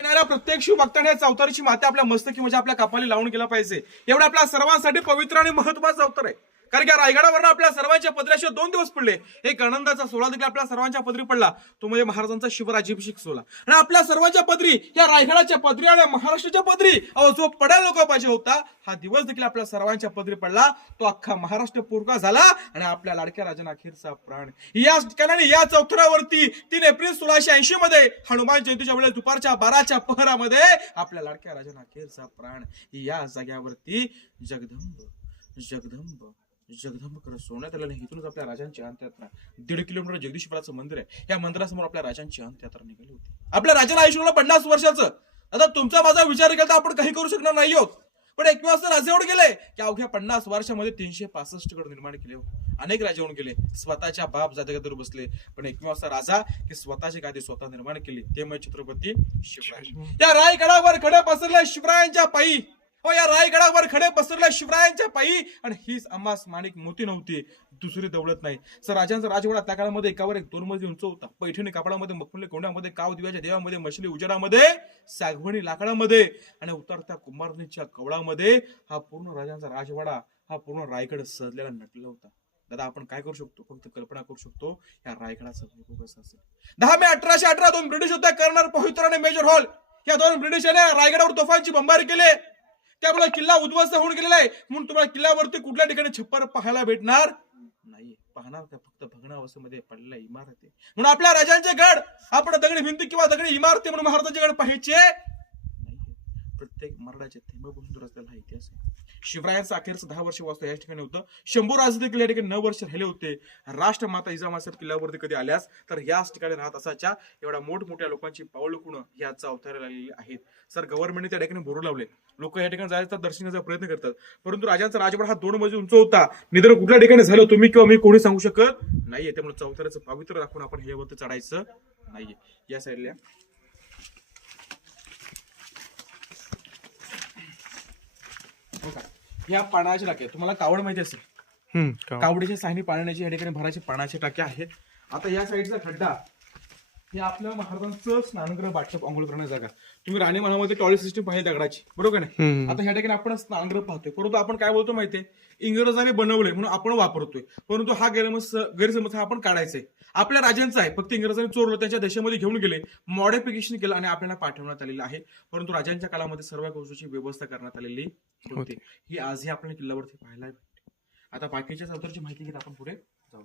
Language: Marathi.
येणाऱ्या प्रत्येक शिव भक्ताने चौतारीची माते आपल्या मस्तकी म्हणजे आपल्या कपाली लावून गेला पाहिजे. एवढा आपल्या सर्वांसाठी पवित्र आणि महत्वाचं अवतार आहे. कारण की रायगडावर आपल्या सर्वांच्या पदराशिवाय दोन दिवस पडले. एक आनंदाचा सोहळा देखील आपल्या सर्वांच्या पदरी पडला. तो म्हणजे महाराजांचा शिवराज्याभिषेक सोहळा. आणि आपल्या सर्वांच्या पदरी या रायगडाच्या पदरी आणि महाराष्ट्राच्या पदरी अहो जो पड्या लोक पाहिजे होता हा दिवस देखील आपल्या सर्वांच्या पदरी पडला. तो अख्खा महाराष्ट्र पोरका झाला आणि आपल्या लाडक्या राजांना अखेरचा प्राण. या ठिकाणी या चौथऱ्यावरती तीन एप्रिल सोळाशे ऐंशी मध्ये हनुमान जयंतीच्या वेळेस दुपारच्या बाराच्या पहरामध्ये आपल्या लाडक्या राजांना अखेरचा प्राण. या जाग्यावरती जगदंब जगदंब. जगदंब करत सोडण्यात आहे. इथूनच आपल्या राजांची अंत्ययात्रा दीड किलोमीटर जगदीश्वराचं मंदिर आहे. या मंदिरासमोर आपल्या राजांची अंत्ययात्रा निघाली होती. आपल्या राजाला आयुष्याला पन्नास वर्षाचं. आता तुमचा माझा विचार केला तर आपण काही करू शकणार नाही आहोत. पण एकमेव असं राजे एवढे गेले की अवघ्या पन्नास वर्षामध्ये तीनशे पासष्ट गड निर्माण केले. अनेक राजे होऊन गेले. स्वतःच्या बाप जातीवर बसले. पण एकमेव असा राजा की स्वतःची गादी स्वतः निर्माण केली. ते म्हणजे छत्रपती शिवराय. त्या रायगडावर खडे पसरल्या शिवरायांच्या पायी. हो या रायगडावर खडे पसरल्या शिवरायांच्या पायी. आणि हीच आम्हास माणिक मोती नव्हती. दुसरी दौलत नाही. सर राजांचा राजवाडा त्या काळामध्ये एकावर एक दोन मजली उंच होता पैठणी कापडामध्ये मखमली कोंड्यामध्ये काव दिव्याच्या देवामध्ये मछली उजेडामध्ये सागवणी लाकडामध्ये आणि उतरत्या कुंभारणीच्या कवळामध्ये हा पूर्ण राजांचा राजवाडा हा पूर्ण रायगड सजलेला नटलेला होता. दादा आपण काय करू शकतो? फक्त कल्पना करू शकतो. या रायगडाचं वैभव कसं असेल? दहा मे अठराशे अठरा दोन ब्रिटिश होते कर्नल पवित्र आणि मेजर हॉल या दोन ब्रिटिशांनी रायगडावर तोफांची बंबारी केले. त्यामुळे किल्ला उद्ध्वस्त होऊन गेलेला आहे. म्हणून तुम्हाला किल्ल्यावरती कुठल्या ठिकाणी छप्पर पाहायला भेटणार नाही पाहणार त्या फक्त भग्नावस्थेमध्ये पडलेल्या इमारत आहे. म्हणून आपल्या राजांचे गड आपण दगडी भिंती किंवा दगडी इमारती म्हणून महाराजांचे गड पाहायचे नाहीये. प्रत्येक मराठाच्या थेंबापासून रचलेला हा इतिहास आहे. शिवरायांचं अखेरचं दहा वर्ष वाचतो या ठिकाणी होतं. शंभू राजे देखील या ठिकाणी नऊ वर्ष राहिले होते. राष्ट्रमाता इजामासाहेब किल्ल्यावरती कधी आल्यास तर याच ठिकाणी राहत असाच्या एवढ्या मोठमोठ्या लोकांची पावलं कुणं याचा अवताराला आलेली आहेत. सर गव्हर्नमेंटने त्या ठिकाणी भरू लावले. लोक या ठिकाणी जायचा दर्शनाचा प्रयत्न करतात. परंतु राजांचा राजवाडा हा दोन मजली उंच होता. निधन कुठल्या ठिकाणी झालं तुम्ही किंवा मी कोणी सांगू शकत नाहीये. त्यामुळे चौथऱ्याचं पवित्र राखून आपण हे वरती चढायचं नाहीये. या साईडला हो का? या पाण्याच्या टाक्या तुम्हाला कावड माहिती असेल. हम्म, का- कावडीच्या सायनी पाण्याची या ठिकाणी भरायचे पाण्याचे टाके आहेत. आता या साईडचा खड्डा. हे आपल्या महाराजांचं स्नानगृह बाटप अंघोळ करण्याची जागा. तुम्ही राणी महामध्ये टॉयलेट सिस्टीम पाहिजे दगडाची. बरोबर नाही आता ह्या ठिकाणी आपण स्नानगृह पाहतोय. परंतु आपण काय बोलतो माहितीये? इंग्रजांनी बनवलंय म्हणून आपण वापरतोय. परंतु हा गैरमस गैरसमज हा आपण काढायचा आहे आपल्या राजांचा आहे. फक्त इंग्रजांनी चोरलं त्यांच्या देशामध्ये घेऊन गेले मॉडिफिकेशन केलं आणि आपल्याला पाठवण्यात आलेलं आहे. परंतु राजांच्या काळामध्ये सर्व गोष्टीची व्यवस्था करण्यात आलेली होती. ही आजही आपल्याला किल्ल्यावरती पाहायला आता बाकीच्या चौथरची माहिती घेत आपण पुढे जाऊ